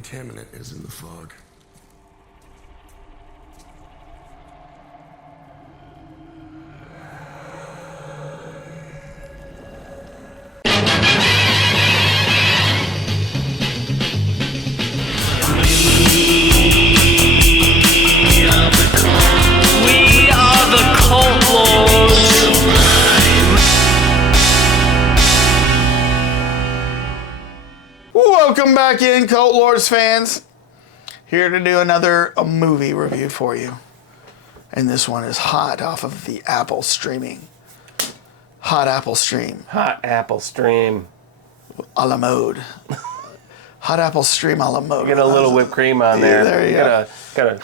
contaminant is in the fog. Welcome back in, Cult Lords fans. Here to do another movie review for you. And this one is hot off of the Apple streaming. Hot Apple Stream. Hot Apple Stream. A la mode. Hot Apple Stream a la mode. Get a little whipped cream on there. There you go. Gotta.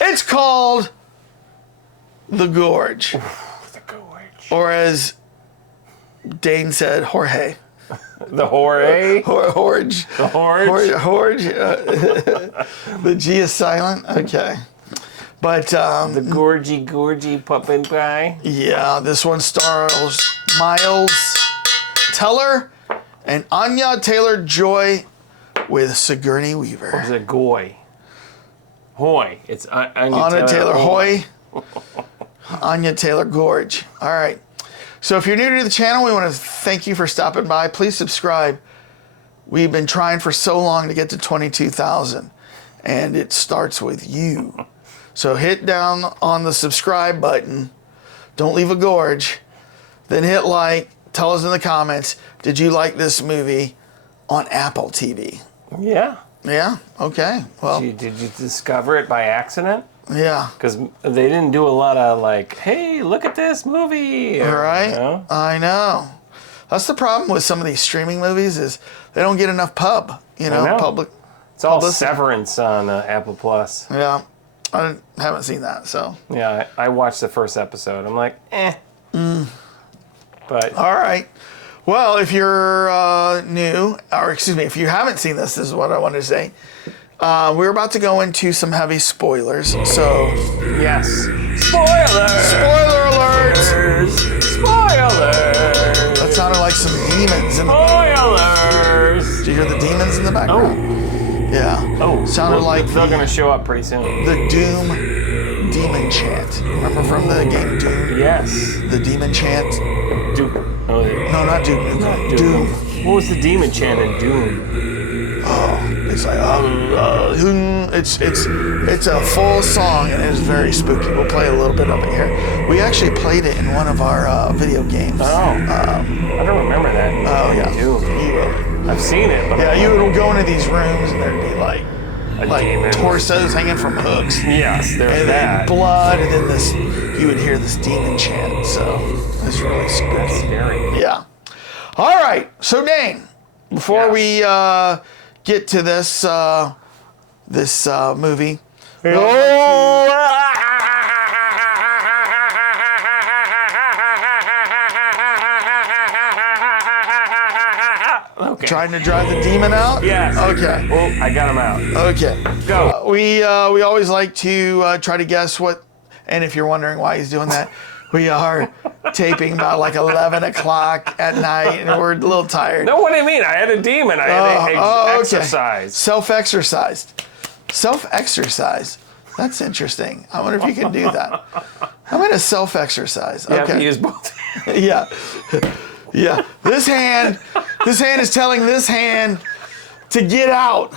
It's called The Gorge. The Gorge. Or as Dane said, Jorge. The Jorge? Horge. The Horge? Horge. The G is silent. Okay. But the gorgy puppet guy. Yeah, this one stars Miles Teller and Anya Taylor-Joy with Sigourney Weaver. Or is it Goy? Hoy. It's Anya Taylor-Hoy. Anya Taylor-Gorge. All right. So if you're new to the channel, we want to thank you for stopping by. Please subscribe. We've been trying for so long to get to 22,000, and it starts with you. So hit down on the subscribe button. Don't leave a gorge. Then hit like. Tell us in the comments, did you like this movie on Apple TV? Yeah. Yeah? Okay. Well, Did you discover it by accident? yeah. Because they didn't do a lot of like, hey, look at this movie. All right. You know? I know. That's the problem with some of these streaming movies is they don't get enough public. It's all publicity. Severance on Apple Plus. Yeah. I haven't seen that, so. Yeah, I watched the first episode. I'm like, eh. But All right. Well, if you're new, or excuse me, if you haven't seen this is what I wanted to say. We're about to go into some heavy spoilers, so. yes. Spoilers! Spoiler alert! Spoilers! That sounded like some demons in the Spoilers! Did you hear the demons in the background? Yeah. Sounded like they're going to show up pretty soon. the Doom demon chant. Remember from the game Doom? Yes. The demon chant? Doom. Oh, yeah. No, not Doom. Doom. What was the demon chant in Doom? It's like, it's a full song and it's very spooky. We'll play a little bit of it here. We actually played it in one of our video games. I don't remember that. Oh, yeah. Doom. You will. I've seen it. But Yeah, you would go into these rooms and there'd be like demon. torsos hanging from hooks. Yes, there's And then that. blood, and then you would hear this demon chant. So it's really spooky. That's scary. Yeah. All right. So Dane, before we get to this movie, Okay. trying to drive the demon out. Yes. Okay. Oh, I got him out. Okay. Go. We always like to try to guess what, and if you're wondering why he's doing that, we are taping about like 11 o'clock at night, and we're a little tired. No, what do you mean? I had a demon. I had okay. exercise. Self-exercised. Self-exercise. That's interesting. I wonder if you can do that. I'm going to self-exercise. You have to Okay. use both. Yeah. Yeah. This hand is telling this hand to get out.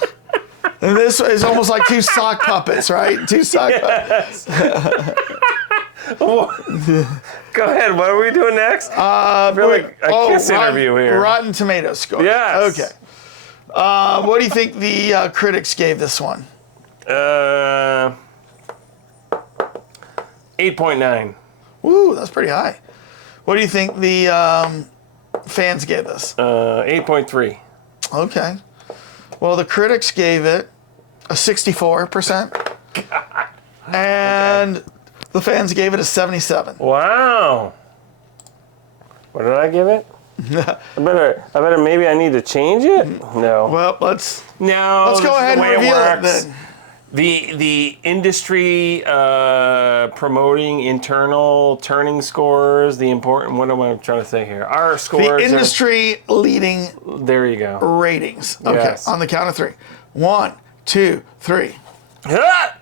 And this is almost like two sock puppets, right? Two sock puppets. Go ahead. What are we doing next? I feel like a kiss interview here. Rotten Tomatoes score. Yes. Okay. What do you think the critics gave this one? 8.9. Woo, that's pretty high. What do you think the fans gave this? 8.3. Okay. Well, the critics gave it a 64%. And the fans gave it a 77. Wow. What did I give it? I better maybe I need to change it? No. Well, let's No. go ahead and reveal it then. The industry promoting internal turning scores, the important, what am I trying to say here? Our scores The industry leading there you go. ratings. Okay, Yes. on the count of 3. 1, 2, 3. Ah!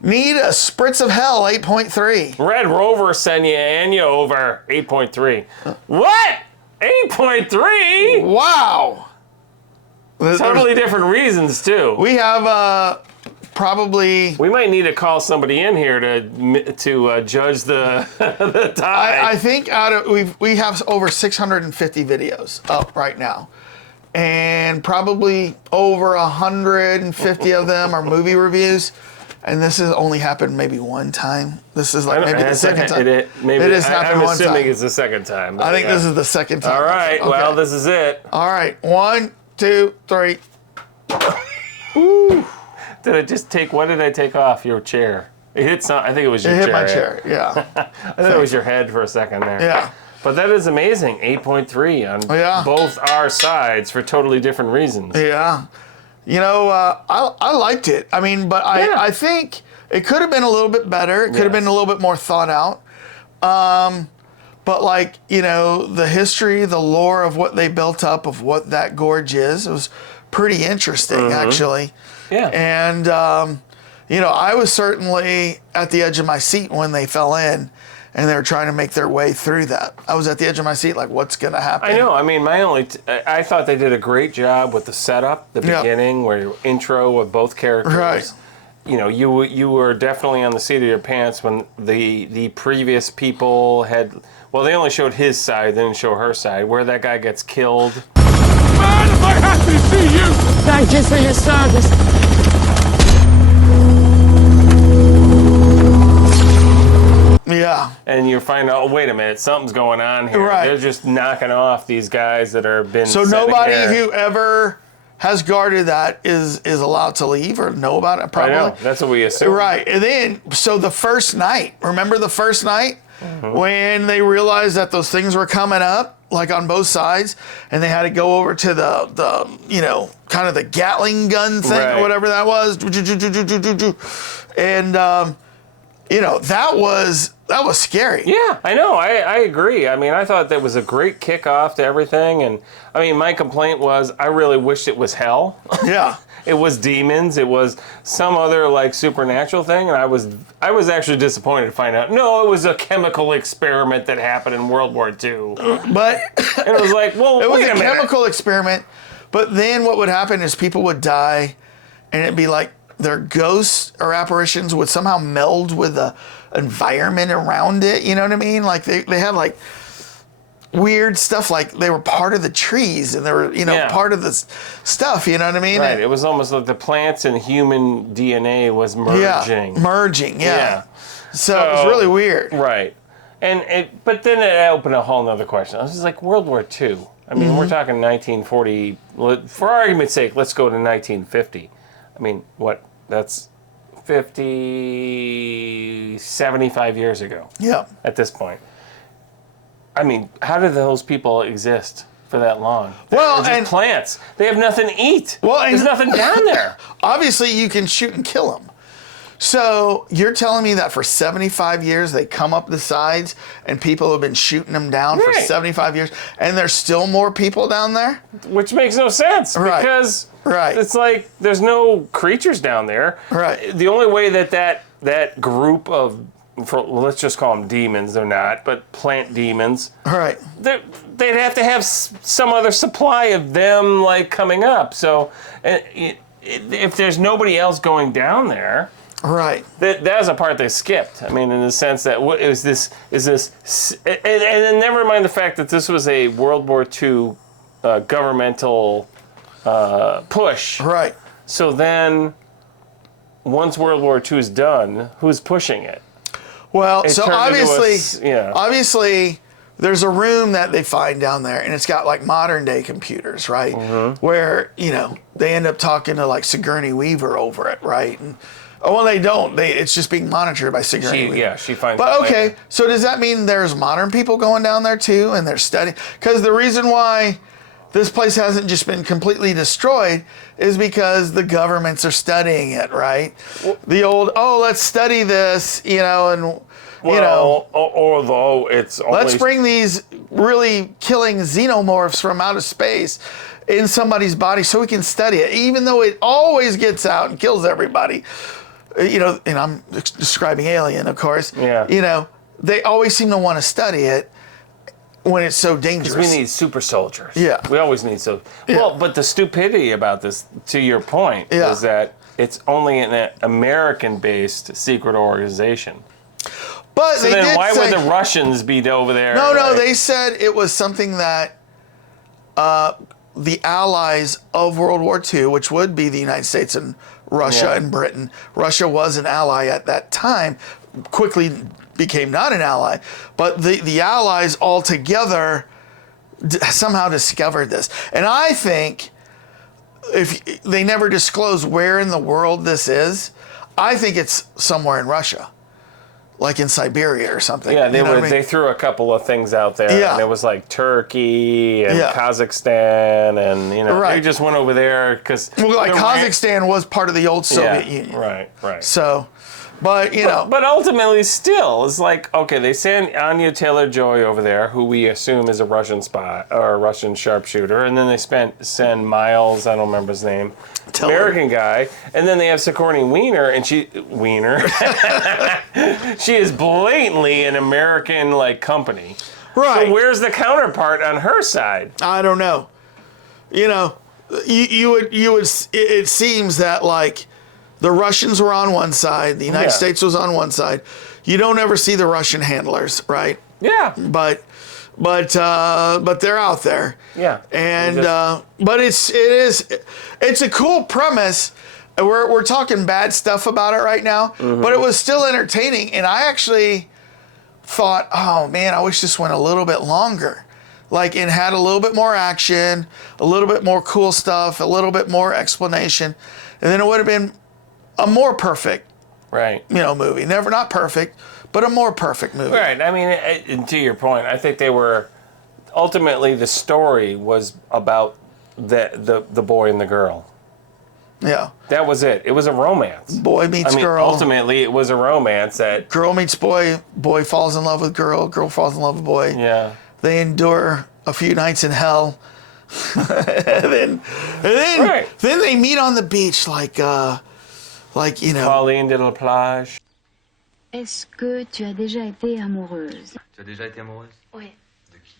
Need a spritz of hell, 8.3. Red Rover sent you and you over 8.3. What? 8.3? Wow. Totally different reasons too. We have probably... We might need to call somebody in here to judge the the tie. I think we have over 650 videos up right now. And probably over 150 of them are movie reviews. And this has only happened maybe one time. This is like maybe the second time. It has happened I'm one assuming time. it's the second time. I think this is the second time. All right, Okay. well, this is it. All right, 1, 2, 3. Did I just take, what did I take off? Your chair. It hit some, I think it was your It chair. hit my chair, yeah. I thought it was your head for a second there. Yeah. But that is amazing. 8.3 on Yeah. both our sides for totally different reasons. Yeah. You know, I liked it. I mean, but I think it could have been a little bit better. It could have been a little bit more thought out. But like, you know, the history, the lore of what they built up, of what that gorge is, it was pretty interesting, actually. Yeah. And, you know, I was certainly at the edge of my seat when they fell in and they were trying to make their way through that. I was at the edge of my seat like, what's going to happen? I know. I mean, I thought they did a great job with the setup, the beginning, where your intro with both characters. Right. You know, you were definitely on the seat of your pants when the previous people had. Well, they only showed his side, they didn't show her side, where that guy gets killed. Man, am I happy to see you! Thank you for your service. Yeah. And you find out, oh, wait a minute, something's going on here. Right. They're just knocking off these guys that are been. So sitting nobody there. who ever has guarded that is allowed to leave or know about it, probably. I know. That's what we assume. Right. And then, so the first night, remember the first night when they realized that those things were coming up, like on both sides, and they had to go over to the you know, kind of the Gatling gun thing or whatever that was. And, you know, that was scary. Yeah, I know. I agree. I mean, I thought that was a great kickoff to everything. And, I mean, my complaint was I really wished it was hell. Yeah. It was demons. It was some other, like, supernatural thing. And I was actually disappointed to find out, no, it was a chemical experiment that happened in World War II. But And it was like, well, it was wait a a minute. chemical experiment. But then what would happen is people would die, and it'd be like their ghosts or apparitions would somehow meld with the environment around it. You know what I mean? Like they had like weird stuff, like they were part of the trees and they were, you know, part of this stuff. You know what I mean? Right. It was almost like the plants and human DNA was merging. Yeah, merging. Yeah. So it was really weird. Right. But then it opened a whole nother question. I was just like, World War II. I mean, we're talking 1940. For argument's sake, let's go to 1950. I mean, what? That's 50, 75 years ago. Yeah. At this point. I mean, how did those people exist for that long? Well, They're just plants. They have nothing to eat. Well, and there's nothing down there. Obviously, you can shoot and kill them. So you're telling me that for 75 years they come up the sides and people have been shooting them down for 75 years, and there's still more people down there? Which makes no sense because it's like there's no creatures down there. Right. The only way that group of, let's just call them demons, they're not, but plant demons. Right. They'd have to have some other supply of them like coming up. So if there's nobody else going down there. Right. That was a part they skipped. I mean, in the sense that what is this, and never mind the fact that this was a World War II governmental push. Right. So then, once World War II is done, who's pushing it? Well, so obviously, obviously, there's a room that they find down there, and it's got like modern day computers, right? Where, you know, they end up talking to like Sigourney Weaver over it, right? And, well, they don't. It's just being monitored by Sigourney Weaver. Yeah, she finds. But okay, so does that mean there's modern people going down there too, and they're studying? Because the reason why this place hasn't just been completely destroyed is because the governments are studying it, right? The old, let's study this, and although it's only... Let's bring these really killing xenomorphs from outer space in somebody's body so we can study it, even though it always gets out and kills everybody. And I'm describing Alien, of course. Yeah. They always seem to want to study it when it's so dangerous. Because we need super soldiers. Yeah. We always need so. Yeah. Well, but the stupidity about this, to your point, is that it's only an American-based secret organization. But so then why would the Russians be over there? No, they said it was something that the allies of World War II, which would be the United States and Russia and Britain. Russia was an ally at that time, quickly became not an ally, but the allies all together somehow discovered this. And I think if they never disclose where in the world this is, I think it's somewhere in Russia. Like in Siberia or something. Yeah, they threw a couple of things out there. Yeah. And it was like Turkey and Kazakhstan and, they just went over there because... Well, like Kazakhstan was part of the old Soviet Union. Right. So, but, But ultimately still, it's like, okay, they send Anya Taylor-Joy over there, who we assume is a Russian spy or a Russian sharpshooter, and then they send Miles, I don't remember his name, American guy, and then they have Sigourney Weaver, and she is blatantly an American company. Right. So where's the counterpart on her side? I don't know. You would it seems that the Russians were on one side, the United States was on one side. You don't ever see the Russian handlers, right? Yeah. But they're out there. Yeah. And but it's a cool premise. We're talking bad stuff about it right now, but it was still entertaining. And I actually thought, oh man, I wish this went a little bit longer. And had a little bit more action, a little bit more cool stuff, a little bit more explanation. And then it would have been a more perfect movie. Not perfect, but a more perfect movie. Right. I mean, and to your point, I think they were ultimately the story was about the boy and the girl. Yeah. That was it. It was a romance. Boy meets girl. Ultimately, it was a romance that girl meets boy, boy falls in love with girl, girl falls in love with boy. Yeah. They endure a few nights in hell. and then they meet on the beach Pauline de la Plage. Est-ce que tu as déjà été amoureuse? Tu as déjà été amoureuse? Oui. De qui?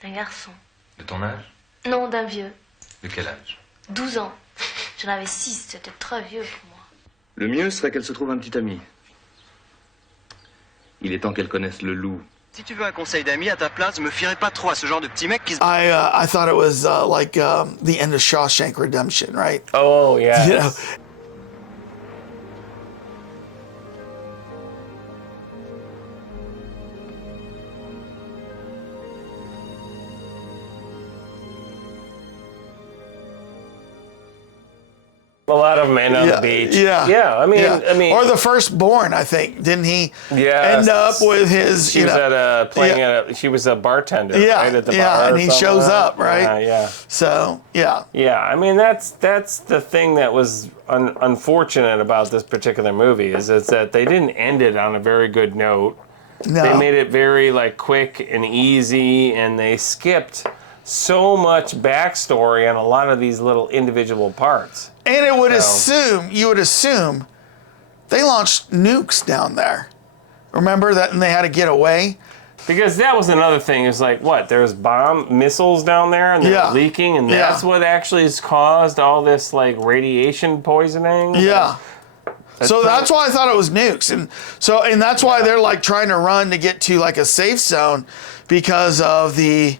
D'un garçon. De ton âge? Non, d'un vieux. De quel âge? 12 ans. J'en avais 6, c'était très vieux pour moi. Le mieux serait qu'elle se trouve un petit ami. Il est temps qu'elle connaisse le loup. Si tu veux un conseil d'ami, à ta place, je me fierais pas trop à ce genre de petit mec qui se... I thought it was the end of Shawshank Redemption, right? Oh, yeah. A lot of men on the beach. Yeah. I mean, or the firstborn. I think didn't he? End up with his. She was she was a bartender. Yeah, right, at the bar and he shows up, right? Yeah. So Yeah, I mean that's the thing that was unfortunate about this particular movie is that they didn't end it on a very good note. No. They made it very quick and easy, and they skipped so much backstory on a lot of these little individual parts. And you would assume they launched nukes down there. Remember that, and they had to get away? Because that was another thing. It's there's missiles down there, and they're leaking, and that's what actually has caused all this radiation poisoning. Yeah. That's why I thought it was nukes, and that's why they're trying to run to get to a safe zone because of the.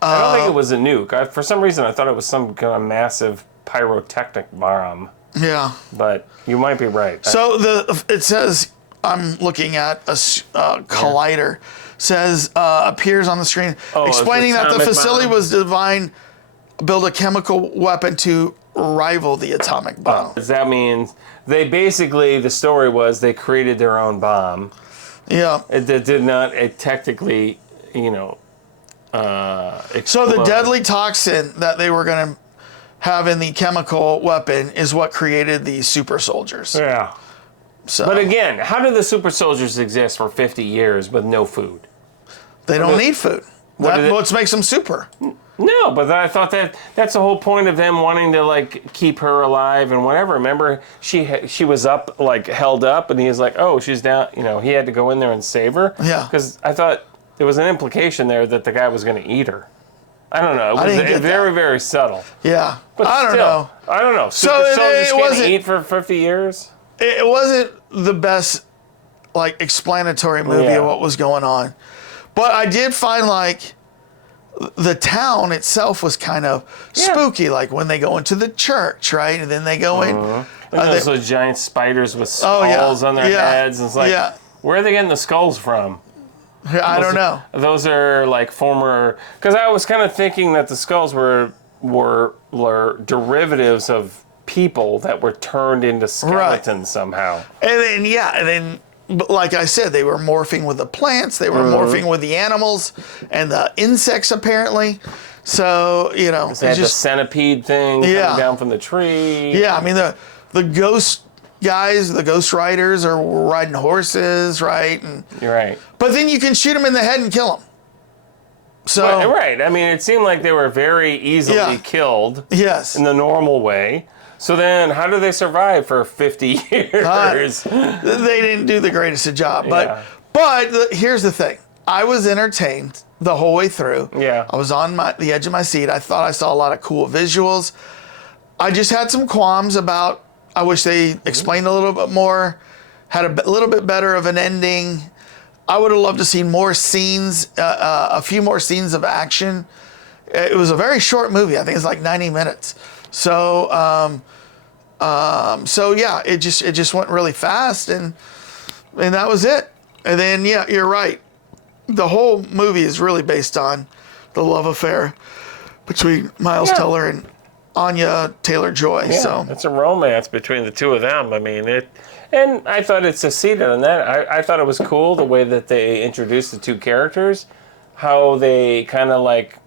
I don't think it was a nuke. For some reason, I thought it was some kind of massive pyrotechnic bomb. Yeah. But you might be right. So it says, I'm looking at a collider, says appears on the screen, explaining that the facility was designed to build a chemical weapon to rival the atomic bomb. That means the story was they created their own bomb. Yeah. It did not technically, So the deadly toxin that they were going to have in the chemical weapon is what created the super soldiers. Yeah. So But again, how did the super soldiers exist for 50 years with no food? they don't need food. That's what makes them super. No, but I thought that's the whole point of them wanting to like keep her alive and whatever. Remember, she was up, like held up, and he was like, "Oh, she's down." You know, he had to go in there and save her. Yeah. Because I thought there was an implication there that the guy was going to eat her. I don't know. It was didn't get very, that. very subtle. Yeah, But I don't still, know. I don't know. Super So soldiers it can't wasn't- eat for 50 years. It wasn't the best, like, explanatory movie Yeah. of what was going on, but I did find like the town itself was kind of spooky. Like when they go into the church, right, and then they go in. And those giant spiders with skulls yeah. on their Yeah. heads. And it's like, Yeah. where are they getting the skulls from? I don't know. Those are like former, because I was kind of thinking that the skulls were derivatives of people that were turned into skeletons somehow. And then, but like I said, they were morphing with the plants, they were morphing with the animals and the insects, apparently. So, you know, They had the centipede thing coming down from the tree. Yeah, I mean, the ghost guys, the ghost riders are riding horses, right? And, You're right. but then you can shoot them in the head and kill them. So, Right. I mean, it seemed like they were very easily killed yes. in the normal way. So then, how do they survive for 50 years? They didn't do the greatest of job. Yeah. But here's the thing. I was entertained the whole way through. Yeah. I was on the edge of my seat. I thought I saw a lot of cool visuals. I just had some qualms about, I wish they explained a little bit more, had a little bit better of an ending. I would have loved to see more scenes, a few more scenes of action. It was a very short movie. I think it's like 90 minutes. So, yeah, it just went really fast, and that was it. And then, yeah, you're right. The whole movie is really based on the love affair between Miles Teller and Anya Taylor-Joy. Yeah, So it's a romance between the two of them. I mean, and I thought it succeeded in that. I thought it was cool the way that they introduced the two characters, how they kind of like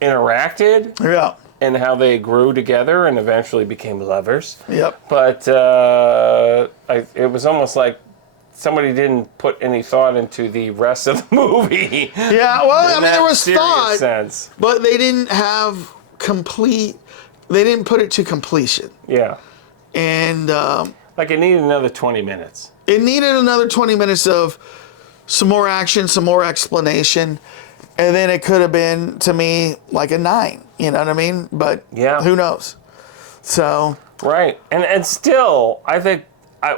interacted, yeah, and how they grew together and eventually became lovers. yep, But it was almost like somebody didn't put any thought into the rest of the movie. yeah. Well, I mean, there was serious thought, sense. but they didn't have complete. They didn't put it to completion, Yeah. and Like it needed another 20 minutes. it needed another 20 minutes of some more action, some more explanation, and then it could have been, to me, like a 9. You know what I mean? But Yeah. who knows? So Right. And still, I think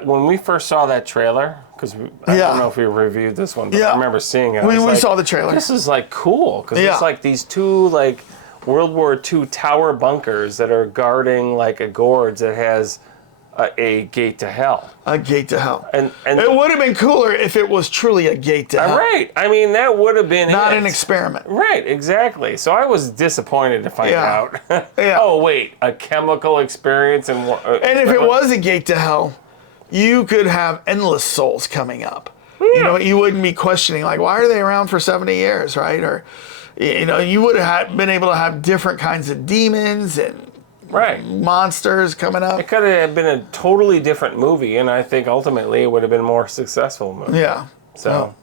when we first saw that trailer, because I Yeah. don't know if we reviewed this one, but Yeah. I remember seeing it. I we was like, saw the trailer. This is like cool, because Yeah. it's like these two like World War II tower bunkers that are guarding like a gorge that has a gate to hell. A gate to hell. And It would have been cooler if it was truly a gate to hell. right. I mean, that would have been Not it. an experiment. Right, exactly. So I was disappointed to find Yeah. out. Yeah. Oh wait, a chemical experience and And if it was a gate to hell, you could have endless souls coming up. You know, you wouldn't be questioning, like, why are they around for 70 years, right? Or, you know, you would have been able to have different kinds of demons and right. monsters coming up. It could have been a totally different movie, and I think ultimately it would have been a more successful movie. Yeah. So,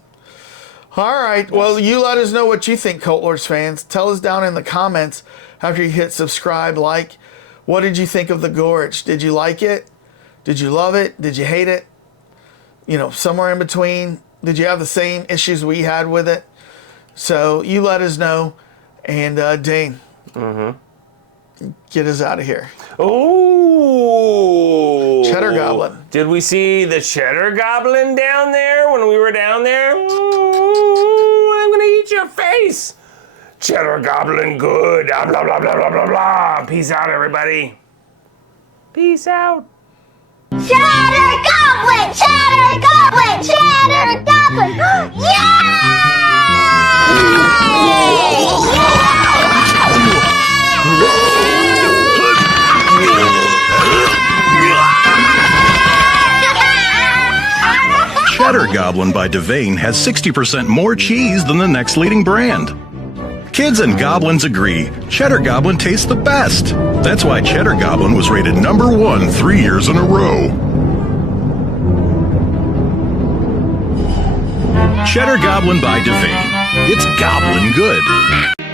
All right. Well, you let us know what you think, Cult Lords fans. Tell us down in the comments after you hit subscribe, like. What did you think of The Gorge? Did you like it? Did you love it? Did you hate it? You know, somewhere in between. Did you have the same issues we had with it? So you let us know. And Dane, get us out of here. oh, Cheddar Goblin. Did we see the Cheddar Goblin down there when we were down there? I'm gonna eat your face. Cheddar Goblin, good. Blah blah blah blah blah blah. Peace out, everybody. Peace out. Cheddar Goblin! Cheddar Goblin! Cheddar Goblin! Cheddar Goblin by Devane has 60% more cheese than the next leading brand. Kids and goblins agree, Cheddar Goblin tastes the best. That's why Cheddar Goblin was rated #1 3 years in a row. Cheddar Goblin by Devane. It's goblin good.